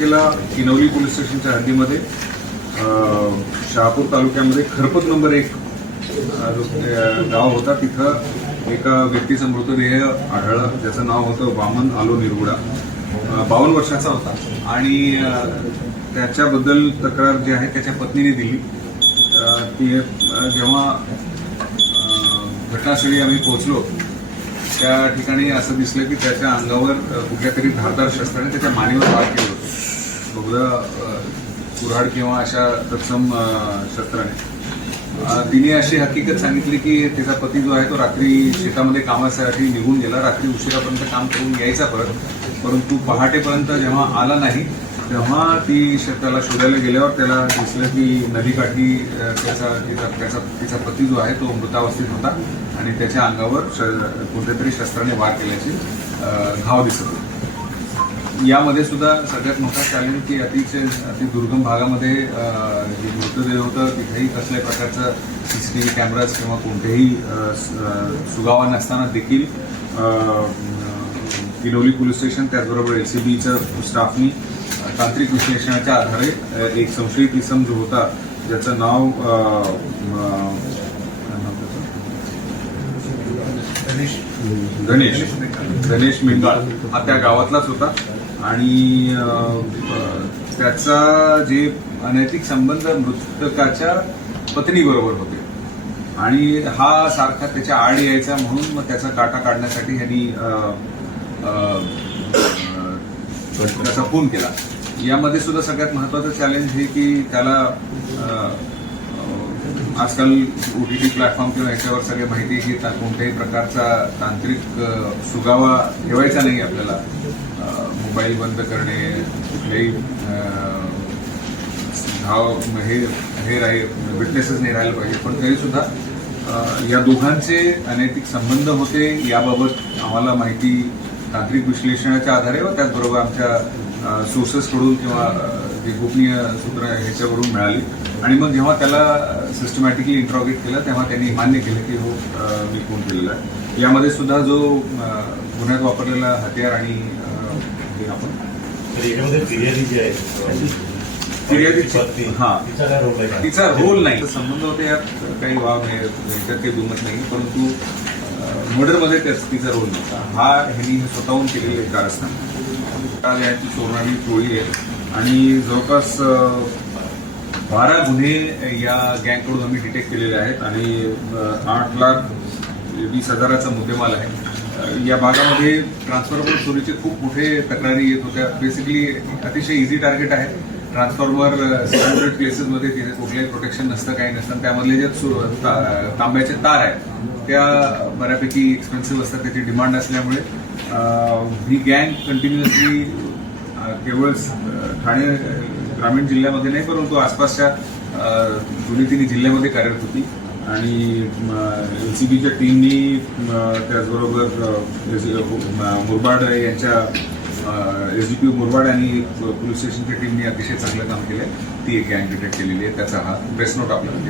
तारखेला किनवली पोलीस स्टेशनच्या हद्दीमध्ये शहापूर तालुक्यामध्ये खरपत नंबर 1 गाव होता. तिथं एका व्यक्तीचा मृतदेह आढळला, ज्याचं नाव होतं वामन आलो निरगुडा. 52 वर्षाचा होता आणि त्याच्याबद्दल तक्रार जी आहे त्याच्या पत्नीने दिली. ती जेव्हा घटनास्थळी आम्ही पोहोचलो त्या ठिकाणी असं दिसलं की त्याच्या अंगावर कुठल्या तरी धारदार शस्त्राने त्याच्या मानेवर वार केलं होतं, बहुधा कुऱ्हाड किंवा अशा तत्सम शस्त्राने. तिने अशी हकीकत सांगितली की तिचा पती जो आहे तो रात्री शेतामध्ये कामासाठी निघून गेला. रात्री उशिरापर्यंत काम करून यायचा परंतु पहाटेपर्यंत जेव्हा आला नाही तेव्हा ती त्याला शोधायला गेल्यावर त्याला दिसलं की नदीकाठी तिचा पती जो आहे तो मृतावस्थेत होता आणि त्याच्या अंगावर कोणत्या तरी शस्त्राने वार केल्याचे घाव दिसत होते. यामध्ये सुद्धा सगळ्यात मोठा चॅलेंज की अति दुर्गम भागामध्ये जे मृतदेह होतं तिथेही कसल्याही प्रकारचं सीसीटीव्ही कॅमेराज किंवा कोणतेही सुगावा नसताना देखील किनवली पोलीस स्टेशन त्याचबरोबर एलसीबीचं स्टाफनी तांत्रिक विश्लेषणाच्या आधारे एक संशयित इसम जो होता ज्याचं नाव गणेश मिंगाळ हा त्या गावातलाच होता आणि त्याचा जे अनैतिक संबंध मृतकाच्या पत्नीबरोबर होते आणि हा सारखा त्याच्या आड यायचा म्हणून मग त्याचा काटा काढण्यासाठी ह्यांनी त्याचा फोन केला. यामध्ये सुद्धा सगळ्यात महत्वाचं चॅलेंज हे की त्याला आजकाल OTT प्लॅटफॉर्म किंवा याच्यावर सगळे माहिती आहे की कोणत्याही प्रकारचा तांत्रिक सुगावा ठेवायचा नाही आपल्याला. मोबाईल बंद करणे, कुठलेही विटनेसेस नाही राहायला पाहिजे. पण तरी सुद्धा या दोघांचे अनैतिक संबंध होते याबाबत आम्हाला माहिती तांत्रिक विश्लेषणाच्या आधारे व त्याचबरोबर आमच्या सोर्सेसकडून किंवा जे गोपनीय सूत्र ह्याच्यावरून मिळाली. आणि मग जेव्हा त्याला सिस्टमॅटिकली इंट्रॉगेट केलं तेव्हा त्यांनी मान्य केलं की हो मी फोन केलेला आहे. यामध्ये सुद्धा जो गुन्ह्यात वापरलेला हत्यार आणि आपण फिर्यादी जी आहे तिचा रोल नाही, संबंध होते यात काही वाव नाही, याच्यात काही दुमत नाही. परंतु मर्डरमध्ये तिचा रोल नव्हता. हा ह्यांनी स्वतःहून केलेले कारस्थान यांची चोरणारी टोळी आहे आणि जवळपास 12 गुन्हे या गँगकडून आम्ही डिटेक्ट केलेले आहेत आणि 8,20,000चा मुद्देमाल आहे. या भागामध्ये ट्रान्सफॉर्मर चोरीचे खूप मोठे तक्रारी येत होत्या. बेसिकली अतिशय इझी टार्गेट आहे. ट्रान्सफॉर्मर 600 प्लेसेसमध्ये तिथे कुठलंही प्रोटेक्शन नसतं, काही नसतं. त्यामधले जे तांब्याचे तार आहेत त्या बऱ्यापैकी एक्सपेन्सिव्ह असतात, त्याची डिमांड असल्यामुळे ही गँग कंटिन्युअसली केवळ ठाणे ग्रामीण जिल्ह्यामध्ये नाही परंतु आसपासच्या 2-3 जिल्ह्यामध्ये कार्यरत होती. आणि एलसीबीच्या टीमनी त्याचबरोबर मुरबाड यांच्या SDPO मुरबाड आणि पोलीस स्टेशनच्या टीमनी अतिशय चांगलं काम केलं. ती एक गँग डिटेक्ट केलेली आहे. त्याचा हा प्रेस नोट आपल्याला